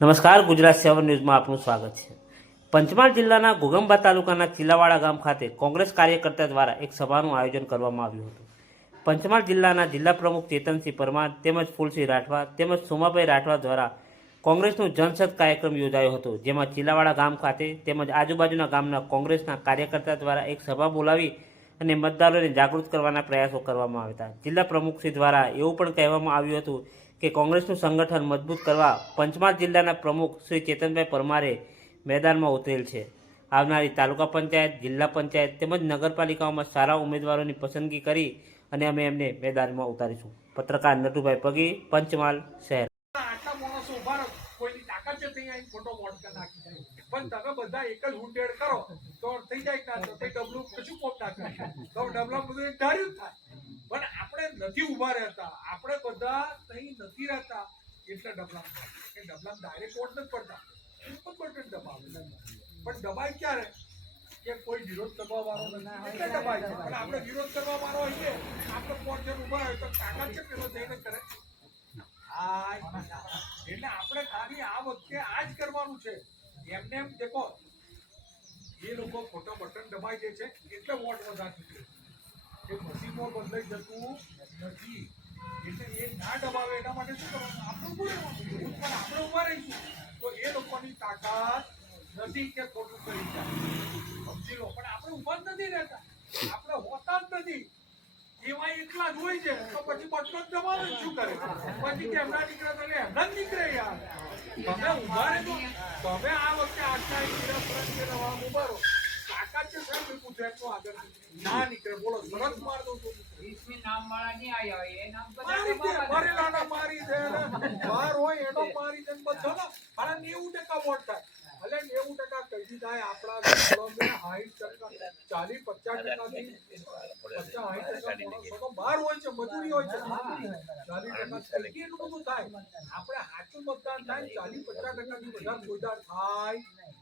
નમસ્કાર, ગુજરાત સેવન ન્યૂઝમાં આપનું સ્વાગત છે. પંચમહાલ જિલ્લાના ઘોગંબા તાલુકાના ચિલાવાડા ગામ ખાતે કોંગ્રેસ કાર્યકર્તા દ્વારા એક સભાનું આયોજન કરવામાં આવ્યું હતું. પંચમહાલ જિલ્લાના જિલ્લા પ્રમુખ ચેતનસિંહ પરમાર તેમજ ફૂલસિંહ રાઠવા તેમજ સોમાભાઈ રાઠવા દ્વારા કોંગ્રેસનું જનસદ કાર્યક્રમ યોજાયો હતો, જેમાં ચિલાવાડા ગામ ખાતે તેમજ આજુબાજુના ગામના કોંગ્રેસના કાર્યકર્તા દ્વારા એક સભા બોલાવી અને મતદારોને જાગૃત કરવાના પ્રયાસો કરવામાં આવ્યા હતા. જિલ્લા પ્રમુખશ્રી દ્વારા એવું પણ કહેવામાં આવ્યું હતું કે કોંગ્રેસનું સંગઠન મજબૂત કરવા પંચમહાલ જિલ્લાના પ્રમુખ શ્રી ચેતનભાઈ પરમારે મેદાનમાં ઉતરેલ છે. આવનારી તાલુકા પંચાયત, જિલ્લા પંચાયત તેમજ નગરપાલિકાઓમાં સારા ઉમેદવારોની પસંદગી કરી અને અમે એમને મેદાનમાં ઉતારીશું. પત્રકાર નટુભાઈ પગી, પંચમહાલ શહેર આટલા માણસો ઊભા રહો કોઈની આવીને ખોટો વોટ નાખી જાય પણ તમે બધા એક જ હુંડેડ કરો તો થઈ જાય ના તો પછી ડબલું કશું કોમ ના કરે તો ડબલા બધું ધાર્યું થાય. પણ આપણે નથી ઊભા રહેતા. આપણે બધા અહીં નથી રહેતા એટલે ડબલા એ ડબલા ડાયરેક્ટ વોટ નથી પડતા. ઉપર બટન દબાવે પણ દબાય ક્યારે? કે કોઈ વિરોધ કરવા વાળો એટલે દબાય પણ આપણે વિરોધ કરવા વાળો હોઈએ આપણે જણ ઊભા હોય તો તાકાત છે પેલો જઈને કરે હા એટલે આપણે ખાલી આ જ કરવાનું છે. એમને એમ દેખો, એ લોકો ખોટો બટન દબાઈ દે છે, એટલે વોટ વધારે છે. એ મશીનમાં બદલાઈ જતું નથી. એટલે એ ના દબાવે એના માટે શું કરવાનું? આપણે ઉભું રહેવાનું પણ આપણે ઊભા રહીશું. તો એ લોકોની તાકાત નથી કે ખોટું કરી જાય સમજી લો, પણ આપણે ઊભા જ નથી રહેતા. આપણે હોતા જ નથી. એમાં એકલા જ હોય છે. તો પછી બટનો જ દબાવે શું કરે? પછી કે એમના દીકરા તો એમના જ નીકળે યાર. તમે ઊભા રહેજો. તમે આ વખતે આજના હીરા ફરજ કે નવા ઊભા રહો. તાકાત છે સાહેબ મેં પૂછ્યું આગળ ના નીકળે. બોલો સરસ માર દઉં છું. વીસમી નામ વાળા નહીં આયા હોય. એ નામ મારી દે મારી દે ને હોય એનો મારી દે બધો ને અને નેવું ટકા વોટ થાય. ભલે નેવું ટકા કહી આપણા ગામડાઓને સાઠ ટકા ચાલીસ પચાસ ટકાથી પચાસ સાઠ ટકા માણસો બહાર હોય છે મજૂરી હોય છે. ચાલીસ ટકા થઈ એટલું બધું થાય. આપણે સાચું મતદાન થાય ચાલીસ પચાસ ટકાથી વધારે કોઈદાર થાય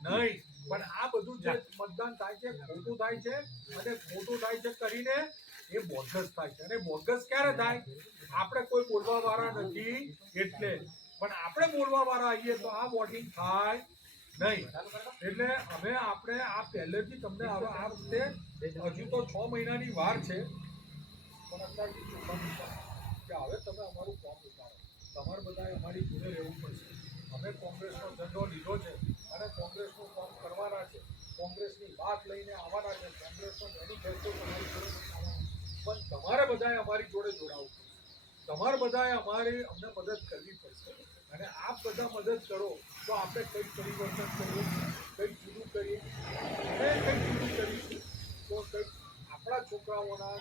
નહીં. પણ આ બધું જે મતદાન થાય છે ખોટું થાય છે અને ખોટું થાય છે કરીને એ બોગસ થાય છે. અને બોગસ ક્યારે થાય? આપણે કોઈ બોલવા વાળા નથી એટલે. પણ આપણે બોલવા વાળા આવીએ તો આ વોટિંગ થાય નહીં. એટલે હવે આપણે આ પહેલેથી તમને હવે આ વખતે હજુ તો છ મહિનાની વાર છે. પણ અત્યારથી ચૂકવણી કે હવે તમે અમારું ફોર્મ ઉતારો. તમારે બધાએ અમારી જોડે રહેવું પડશે. અમે કોંગ્રેસનો ઝંડો લીધો છે અને કોંગ્રેસનું ફોર્મ કરવાના છે. કોંગ્રેસની વાત લઈને આવવાના છે. કોંગ્રેસનો મેનિફેસ્ટો તમારી જોડે પણ તમારે બધાએ અમારી જોડે જોડાવવું પડશે. તમારે બધાએ અમારી અમને મદદ કરવી પડશે. અને આપ બધા મદદ કરો. તો આપણે કંઈક પરિવર્તન કરીએ, કંઈક જુદું કરીએ. અને કંઈક જુદું કરીશું તો કંઈક આપણા છોકરાઓના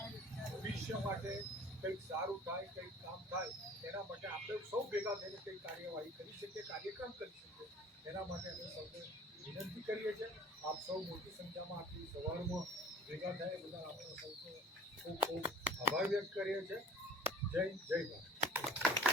ભવિષ્ય માટે કંઈક સારું થાય, કંઈક કામ થાય, એના માટે આપણે સૌ ભેગા થઈને કંઈક કાર્યવાહી કરી શકીએ, કાર્યક્રમ કરી શકીએ. એના માટે અમે સૌને વિનંતી કરીએ છીએ. આપ સૌ મોટી સંખ્યામાં આટલી સવારમાં ભેગા થાય બધા આપણે સૌનો ખૂબ ખૂબ આભાર વ્યક્ત કરીએ છીએ. જય જય ભારત